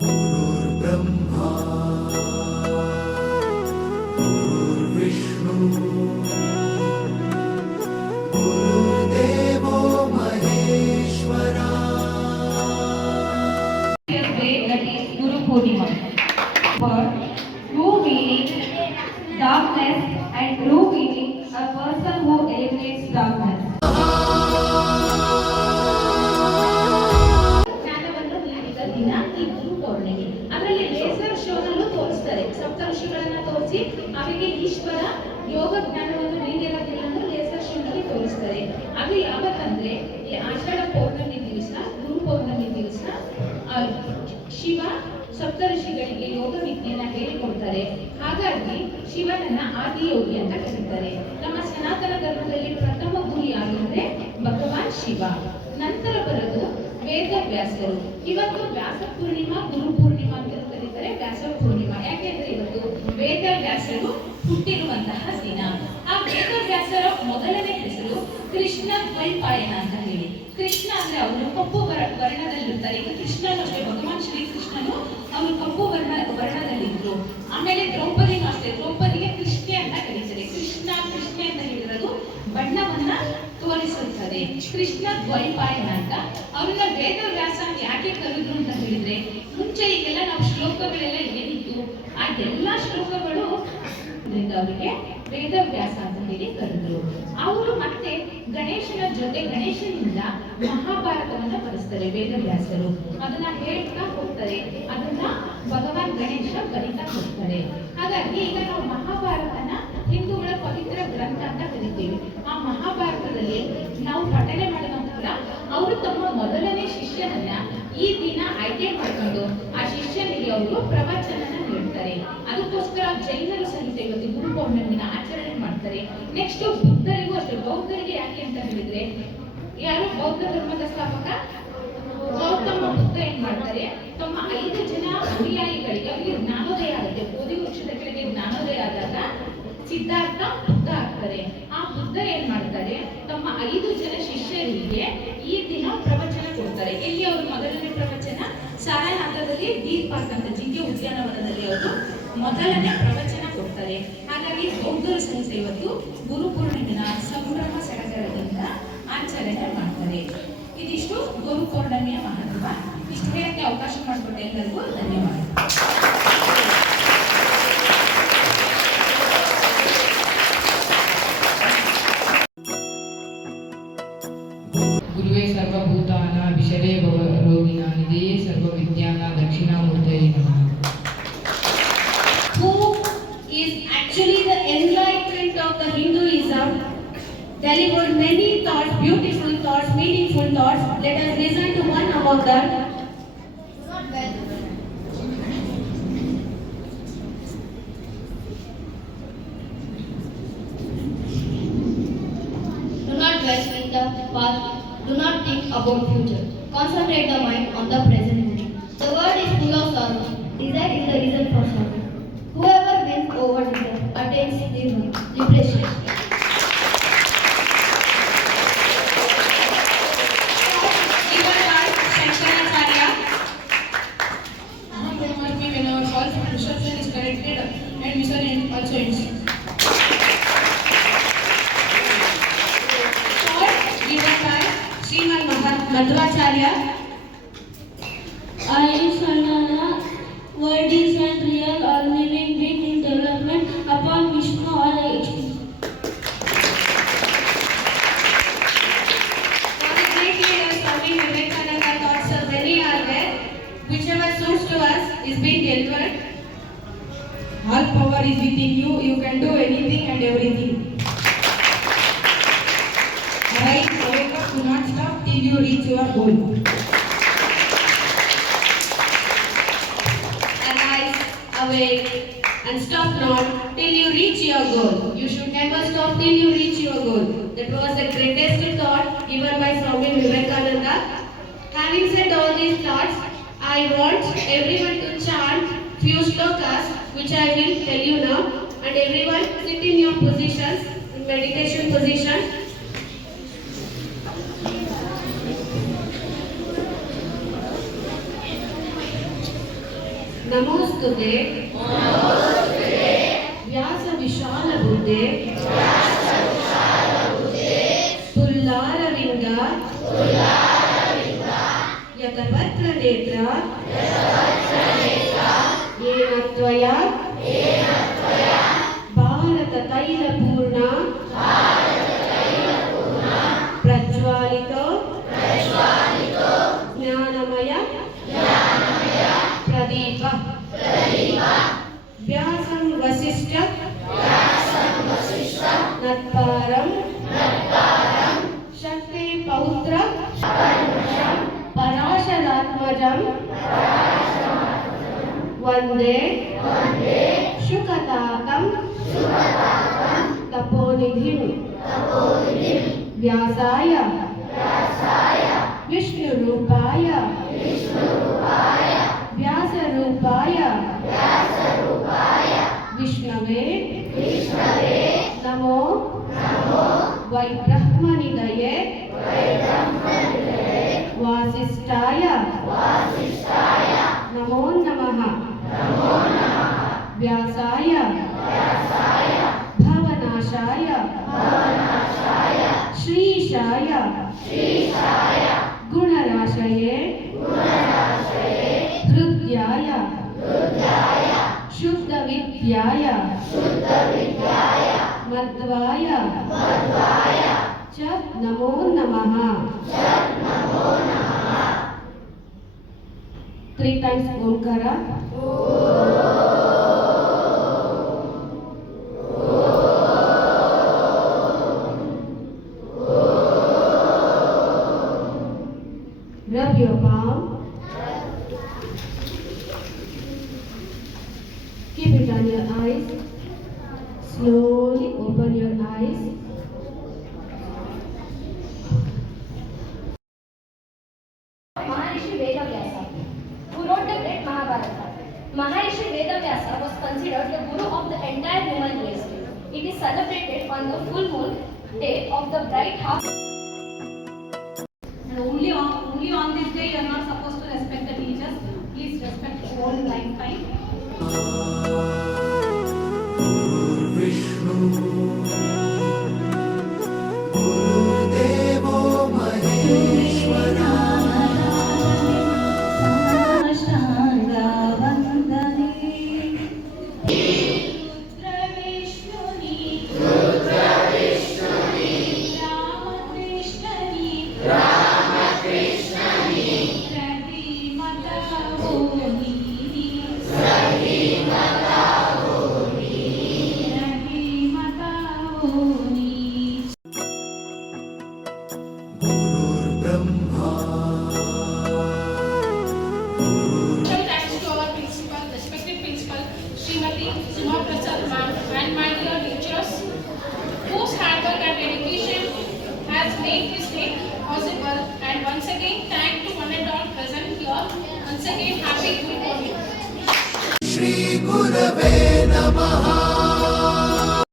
गुरुर्ब्रह्मा गुरुर्विष्णु गुरुर्देवो Maheshwara. That is Guru Purnima. For true meaning darkness and true meaning a person who eliminates darkness. ಜ್ಞಾನವನ್ನು ನೀಡಿದ ದಿನ ಈ ಗುರು ಪೌರ್ಣಿಮೆ. ಅದರಲ್ಲಿ ಲೇಸರ್ ಶೋನಲ್ಲೂ ತೋರಿಸ್ತಾರೆ. ಸಪ್ತ ಋಷಿಗಳನ್ನ ತೋರಿಸಿ ಅವರಿಗೆ ಈಶ್ವರ ಯೋಗ ಜ್ಞಾನವನ್ನು ನೀಡಿರೋದಿಲ್ಲ ಲೇಸರ್ ಶೋನಲ್ಲಿ ತೋರಿಸ್ತಾರೆ. ಅದು ಯಾವತ್ತಂದ್ರೆ ಈ ಆಷಾಢ ಪೌರ್ಣಮಿ ದಿವಸ, ಗುರು ಪೌರ್ಣಮಿ ದಿವಸ ಶಿವ ಸಪ್ತ ಋಷಿಗಳಿಗೆ ಯೋಗ ವಿದ್ಯೆಯನ್ನ ಹೇಳಿಕೊಡ್ತಾರೆ. ಹಾಗಾಗಿ ಶಿವನನ್ನ ಆದಿಯೋಗಿ ಅಂತ ಕರೀತಾರೆ. ನಮ್ಮ ಸನಾತನ ಧರ್ಮದಲ್ಲಿ ಪ್ರಥಮ ಗುರು ಯಾರಂದ್ರೆ ಭಗವಾನ್ ಶಿವ. ನಂತರ ಬರೋದು ವೇದವ್ಯಾಸರು. ಇವತ್ತು ವ್ಯಾಸ ಪೂರ್ಣಿಮಾ, ಗುರು ಪೂರ್ಣಿಮಾ ಅಂತ ಕರೀತಾರೆ. ವ್ಯಾಸ ಪೂರ್ಣಿಮಾ ಯಾಕೆಂದ್ರೆ ಇವತ್ತು ವೇದವ್ಯಾಸರು ಹುಟ್ಟಿರುವಂತಹ ದಿನ. ಆ ವೇದವ್ಯಾಸರ ಮೊದಲನೇ ಹೆಸರು ಕೃಷ್ಣ ದ್ವೈಪಾಯನ ಅಂತ ಹೇಳಿ. ಕೃಷ್ಣ ಅಂದ್ರೆ ಅವರು ಕಪ್ಪು ವರ್ಣದಲ್ಲಿರ್ತಾರೆ. ಈಗ ಕೃಷ್ಣನು ಅಷ್ಟೇ, ಭಗವಾನ್ ಶ್ರೀಕೃಷ್ಣನು ಅವರು ಕಪ್ಪು ವರ್ಣದಲ್ಲಿದ್ರು. ಆಮೇಲೆ ದ್ರೌಪದಿನೂ ಅಷ್ಟೇ, ದ್ರೌಪದಿಗೆ ಕೃಷ್ಣೆ ಅಂತ ಕರೀತಾರೆ. ಕೃಷ್ಣ ಕೃಷ್ಣೆ ಅಂತ ಹೇಳಿರೋದು ಬಣ್ಣವನ್ನ ತೋರಿಸುತ್ತದೆ. ಕೃಷ್ಣ ದ್ವೈಪಾಯನ ಅಂತ ಅವ್ರನ್ನ ವೇದವ್ಯಾಸ ಅಂತ ಯಾಕೆ ಕರೆದ್ರು ಅಂತ ಹೇಳಿದ್ರೆ, ಮುಂಚೆ ಈಗೆಲ್ಲ ನಾವು ಶ್ಲೋಕಗಳೆಲ್ಲ ಏನಿತ್ತು ಆ ಎಲ್ಲಾ ಶ್ಲೋಕಗಳು ಅವರಿಗೆ ವೇದವ್ಯಾಸ ಅಂತ ಹೇಳಿ ಕರೆದ್ರು. ಅವರು ಮತ್ತೆ ಗಣೇಶನ ಜೊತೆ, ಗಣೇಶನಿಂದ ಮಹಾಭಾರತವನ್ನ ಬರೆಸ್ತಾರೆ ವೇದವ್ಯಾಸರು. ಅದನ್ನ ಹೇಳ್ತಾ ಹೋಗ್ತಾರೆ, ಅದನ್ನ ಭಗವಾನ್ ಗಣೇಶ ಬರಿತಾ ಹೋಗ್ತಾರೆ. ಹಾಗಾಗಿ ಈಗ ನಾವು ಮಹಾಭಾರತನ ಹಿಂದೂಗಳ ಪವಿತ್ರ ಗ್ರಂಥ ಅಂತ ಕರಿತೀವಿ. ಆ ಮಹಾಭಾರತದಲ್ಲಿ ನಾವು ಪಠನೆ ಮಾಡಿದ ನಂತರ ಅವರು ತಮ್ಮ ಮೊದಲನೇ ಶಿಷ್ಯನನ್ನ ಈ ದಿನ ಆಯ್ಕೆ ಮಾಡಿಕೊಂಡು ಆ ಶಿಷ್ಯನಿಗೆ ಅವರು ಪ್ರವಚನನ ನೀಡ್ತಾರೆ. ಅದಕ್ಕೋಸ್ಕರ ಜೈನರು ಸಹಿತ ಇವತ್ತು ಗುರು ಪೌರ್ಣಿಮೆನ ಆಚರಣೆ ಮಾಡ್ತಾರೆ. ನೆಕ್ಸ್ಟ್ ಬುದ್ಧರಿಗೂ ಅಷ್ಟೇ. ಬೌದ್ಧರಿಗೆ ಯಾಕೆ ಅಂತ ಹೇಳಿದ್ರೆ, ಯಾರು ಬೌದ್ಧ ಧರ್ಮದ ಸ್ಥಾಪಕ ಗೌತಮ ಬುದ್ಧ ಏನ್ ಮಾಡ್ತಾರೆ, ತಮ್ಮ 5 ಜನ ಅನುಯಾಯಿಗಳಿಗೆ ಅವರಿಗೆ ಜ್ಞಾನೋದಯ ಆಗುತ್ತೆ. ಬೋಧಿ ವೃಕ್ಷದ ಕೆಳಗೆ ಜ್ಞಾನೋದಯ ಆದಾಗ ಸಿದ್ಧಾರ್ಥ ಬುದ್ಧ ಆಗ್ತಾರೆ. ಆ ಬುದ್ಧ ಏನ್ ಮಾಡ್ತಾರೆ, ತಮ್ಮ 5 ಜನ ಶಿಷ್ಯರಿಗೆ ಈ ದಿನ ಪ್ರವಚನ ಕೊಡ್ತಾರೆ. ಎಲ್ಲಿ ಅವರು ಮೊದಲನೇ ಪ್ರವಚನ ಸಾರನಾಥದಲ್ಲಿ ಡೀರ್ ಪಾರ್ಕ್ ಅಂತ ಜಿಂಕೆ ಉದ್ಯಾನವನದಲ್ಲಿ ಅವರು ಮೊದಲನೇ ಪ್ರವಚನ ಕೊಡ್ತಾರೆ. ಹಾಗಾಗಿ ಬೌದ್ಧರು ಸಹಿತ ಇವತ್ತು ಗುರು ಪೂರ್ಣಿಮೆನ ಸಂಭ್ರಮ ಸಡಗರದಿಂದ ಆಚರಣೆ ಮಾಡ್ತಾರೆ. ಇದಿಷ್ಟು ಗುರು ಪೌರ್ಣಿಮೆಯ ಮಹತ್ವ. ಇಷ್ಟು ಹೇಳಕ್ಕೆ ಅವಕಾಶ ಮಾಡಿಕೊಟ್ಟೆ ಎಲ್ಲರಿಗೂ ಧನ್ಯವಾದ. ಗುರುವೇ ಸರ್ವಭೂತಾನ ವಿಷರೇ ಭವರೋಗಿನ ನಿಧೇಯೇ ಸರ್ವವಿದ್ಯಾನ ದಕ್ಷಿಣಾಮೂರ್ತಯೇ ನಮಃ. Who is actually the enlightenment of the Hinduism, delivered many thoughts, beautiful thoughts, meaningful thoughts. Let us listen to one among them. Do not dwell in the past. Do not think about future. Concentrate the mind on the present moment. The world is full of sorrow. Desire is the reason for sorrow. Whoever wins over desire attains liberation. Given by Shankaracharya. Aham Brahmasmi, when our false perception is corrected and vision also ends. Given by Srimad Madhvacharya. I Sanana, world is not real or living being in development upon Vishnu or experience. For the great leader Swami Vivekananda thoughts are many are there. Whichever suits to us is being delivered. All power is within you. You can do anything and everything. Arise, wake up, do not stop till you reach your goal. Arise, awake, and stop not till you reach your goal. You should never stop till you reach your goal. That was the greatest thought given by Swami Vivekananda. Having said all these thoughts, I want everyone to chant few shlokas, which I will tell you now. And everyone sit in your positions, in meditation position. ನಮೋಸ್ತುತೆ ವ್ಯಾಸ ವಿಶಾಲ ಬುದ್ಧೆ ಪುಲ್ಲಾರವಿಂದ ಯತಪತ್ರ ನೇತ್ರ ಏನ ತ್ವಯಾ ಭಾರತ ತೈಲ ಪೂರ್ಣ ಪ್ರಜ್ವಾಲಿತೋ ಜ್ಞಾನಮಯ ಪ್ರದೀಪ ವ್ಯಾಸಂ ವಸಿಷ್ಠ ನತ್ಪಾರಂ ಶಕ್ತಿ ಪೌತ್ರ ಪರಾಶರಾತ್ಮಜಂ ವಂದೇ ಶುಕತಾತಂ ತಪೋನಿಧಿಂ ವ್ಯಾಸಾಯ ವಿಷ್ಣುರೂಪಾಯ ವ್ಯಾಸರೂಪಾಯ ವಿಷ್ಣವೇ ನಮೋ ವೈಬ್ರಹ್ಮನಿದಯೇ ವಾಸಿಷ್ಠಾಯ ನಮೋ ನಮಃ ವ್ಯಾಸಾಯ ಭವನಾಶಾಯ ಶ್ರೀಶಾಯ ಗುಣರಾಶಯೇ ಹೃದ್ಯಾಯ ಶುದ್ಧ ವಿದ್ಯಾಯ ಮಧ್ವಾಯ ಚ ನಮೋ ನಮಃ 3 times ಓಂಕಾರ Rub your palm. Keep it on your eyes. Slowly open your eyes. Maharishi Vedavyasa, who wrote the great Mahabharata. Maharishi Vedavyasa was considered the guru of the entire human race. It is celebrated on the full moon day of the bright half. And only on this day you are not supposed to respect the teachers. Please respect your own lifetime. Vishnu Gurudevo Maheshwara and my dear teachers, whose hard work and dedication has made this day possible. And once again, thank to one and all present here. Once again, happy Guru Purnima. Shri Gurave Namaha